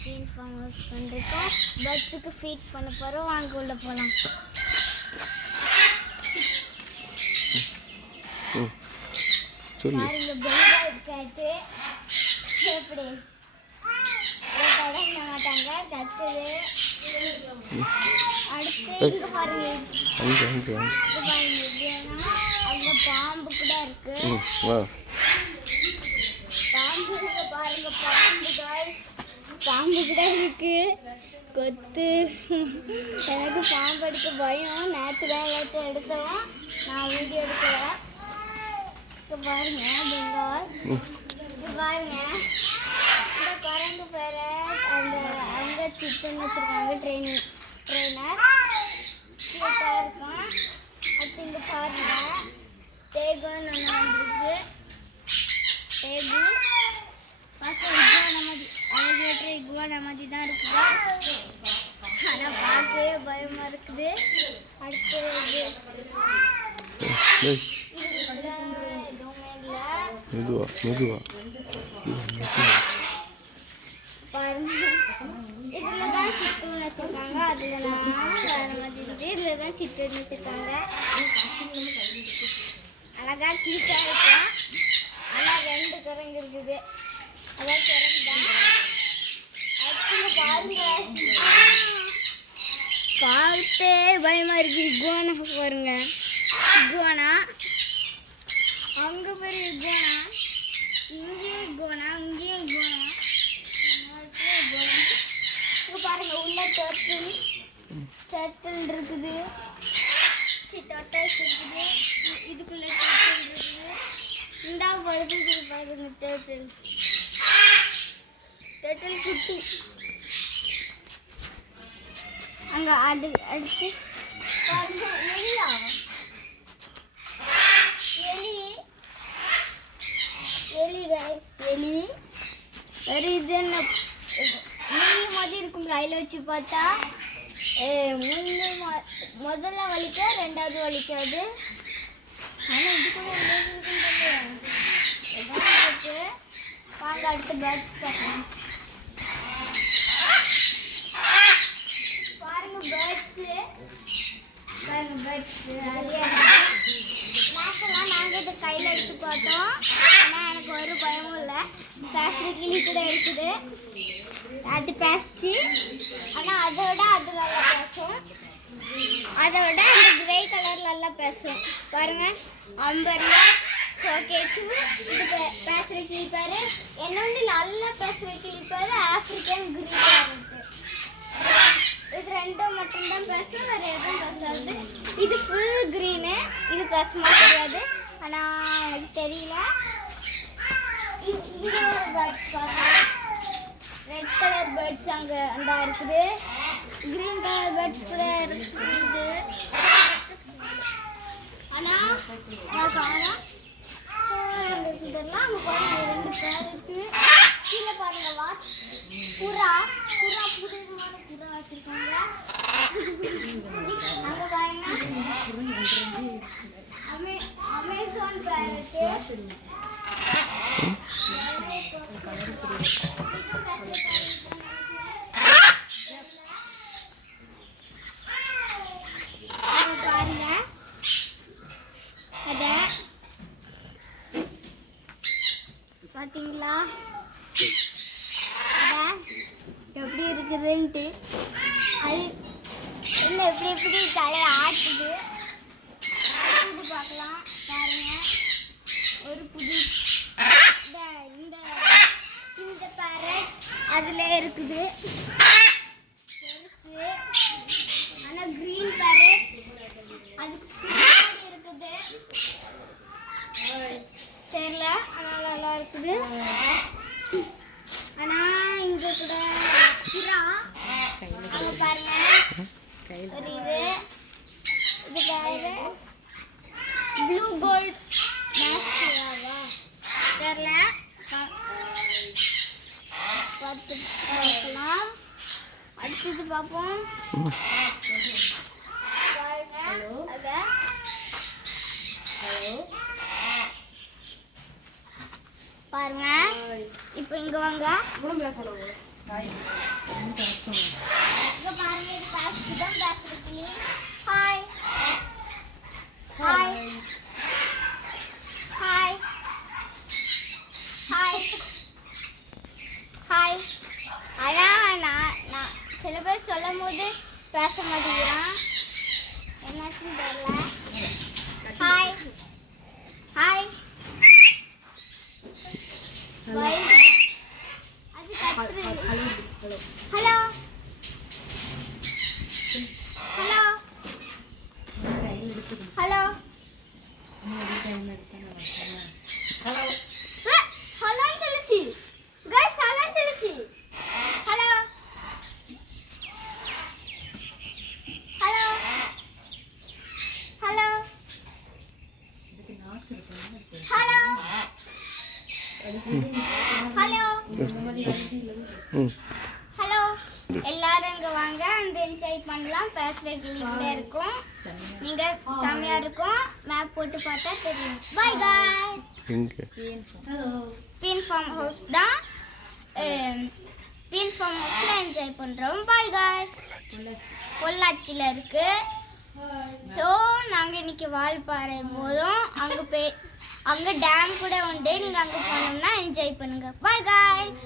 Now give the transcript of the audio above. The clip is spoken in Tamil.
ஃபீட் ஃபார்ம் ஹவுஸ் பண்ணிருக்கோம். பேர்ட்ஸுக்கு ஃபீட் பண்ண போகிறோம். வாங்க உள்ள போகலாம். பாருங்க பெங்கால் கேட்டு எப்படி தொடங்க மாட்டாங்க, கத்துது. அடுத்து இங்க பாருங்க, அங்க பாம்பு கூட இருக்கு. பாருங்க பாம்பு गाइस, பாம்பு கூட இருக்கு. கொத்து. எனக்கு பாம்பு எடுக்க பயம். நேற்று தான் எல்லாத்தையும் எடுத்தோம். நான் வீடியோ எடுக்கல. இப்போ பாருங்க பெங்கால். பாருங்க இந்த குரங்கு பேர அந்த அங்கே சிக்கன் வச்சுருக்காங்க. ட்ரெயினர் சூப்பராக இருக்கும். அடுத்து இங்கே பாருங்க தேகுன்னு ஒன்று வந்துருக்கு. தேகு பார்க்க இகுவான மாதிரி தான் இருக்குது. ஆனால் பார்க்கவே பயமாக இருக்குது. அடுத்து பாருங்க இதுல தான் சிக்கன் வச்சிருக்காங்க. அதுல நான் வேற மாதிரி இருக்கு. இதுல தான் சிக்கன் வச்சிருக்காங்க. அழகா கியூட்டா இருக்கும். ஆனா 2 குரங்கு இருக்குது. அதான் குரங்கு தான். அடுத்து பாருங்க பார்த்தே பயமா இருக்கு. இகுவானா பாருங்க. இகுவானா அங்க பேரு இகுவானா, இங்கேயும் இகுவானா, இங்கேயும் இகுவானா. இங்க பாருங்க உள்ள டர்ட்டில் இருக்குது. டர்ட்டில்ஸ் இருக்குது. இதுக்குள்ள டர்ட்டில் இருக்குது. இந்தா பழுது பாருங்க டர்ட்டில் குட்டி. அங்க அது அடுத்து பாருங்க எலி गाइस, எலி வேறு. இது என்ன முள்ளு மாதிரி இருக்கும். கையில் வச்சு பார்த்தா முள்ளு முதல்ல வலிக்க, 2வது வலிக்காது. ஆனால் இது கூட இருக்கு. வாங்க அடுத்து பேர்ட்ஸ் பார்க்கலாம். பாருங்க பேர்ட்ஸு நேற்றுலாம் நாங்கள் இதை கையில் எடுத்து பார்த்தோம். ஆனால் எனக்கு ஒரு பயமும் இல்லை. பேசுகிற கிளி கூட இருக்குது. அது பேசிச்சு. ஆனால் அதை விட அது நல்லா பேசும். அதை விட அந்த கிரே கலர் நல்லா பேசும். பாருங்க அம்பர்லா கோகேட்டு. இது பேசுகிற கிளி பேர். என்னொன்று நல்லா பேசுகிற கிளி பேர் ஆஃப்ரிக்கன் கிரீன் பேரட். இது 2 மட்டும்தான் பேசும், வேறு எதுவும் பேசாது. இது ஃபுல் க்ரீனு. இது பேசுமா தெரியாது. ஆனால் எனக்கு தெரியல. இங்கே ஒரு பேர்ட்ஸ் பார்க்கலாம். ரெட் கலர் பேர்ட்ஸ் அங்கே அந்த இருக்குது. க்ரீன் கலர் பேர்ட்ஸ் கூட இருக்குது. ஆனால் காணோம். இதெல்லாம் அங்கே பாருங்க 2 பேர் இருக்கு. கீழே பாருங்க புறா புதுவிதமான புறா வச்சிருக்காங்க. அங்க பாருங்க அமேசான் பேரட். பாருங்க அத பாத்தீங்களா எப்படி இருக்குதுன்ட்டு. அது என்ன எப்படி தலையை ஆட்டுது. இது பார்க்கலாம். பாருங்க ஒரு புது இந்த பேரட் அதில் இருக்குது. பெருசு. ஆனால் க்ரீன் பேரட் அதுக்கு பின்னாடி இருக்குது. தெரியல. ஆனால் நல்லா இருக்குது. ஆனால் இங்கே கூட புறா அங்கே பாருங்க ஒரு இது வேறு ப்ளூ கோல்ட் மேக்ஸியாவா தெரியல. பார்த்து பார்க்கலாம். அடுத்தது பார்ப்போம். பாருங்க அதை பாருங்க. இப்போ இங்க வாங்க. சில பேர் சொல்லும் போது பேச மாட்டேங்கிறான். என்னாச்சுன்னு தெரியல. Hi hi bye. அது கத்துது. ஹலோ ஹலோ ஹலோ ஹலோ சொல்லுச்சு. गाइस ஹலோ சொல்லுச்சு. Hello hello hello hello hello hello எல்லாரும் இங்க வாங்க, வந்து என்ஜாய் பண்ணலாம். பேசுற கிளிக்கிட்ட இருக்கும். நீங்க செமையா இருக்கும். மேப் போட்டு பார்த்தா தெரியும். Bye guys. Bean farm house தான். பீன் ஃபார்ம் ஹவுஸ்ல என்ஜாய் பண்றோம். Bye guys. பொள்ளாச்சியில இருக்கு. ஸோ நாங்கள் இன்னைக்கு வால்பாறை போதும். அங்கே டேம் கூட உண்டு. நீங்கள் அங்கே போனோம்னா என்ஜாய் பண்ணுங்க. By guys.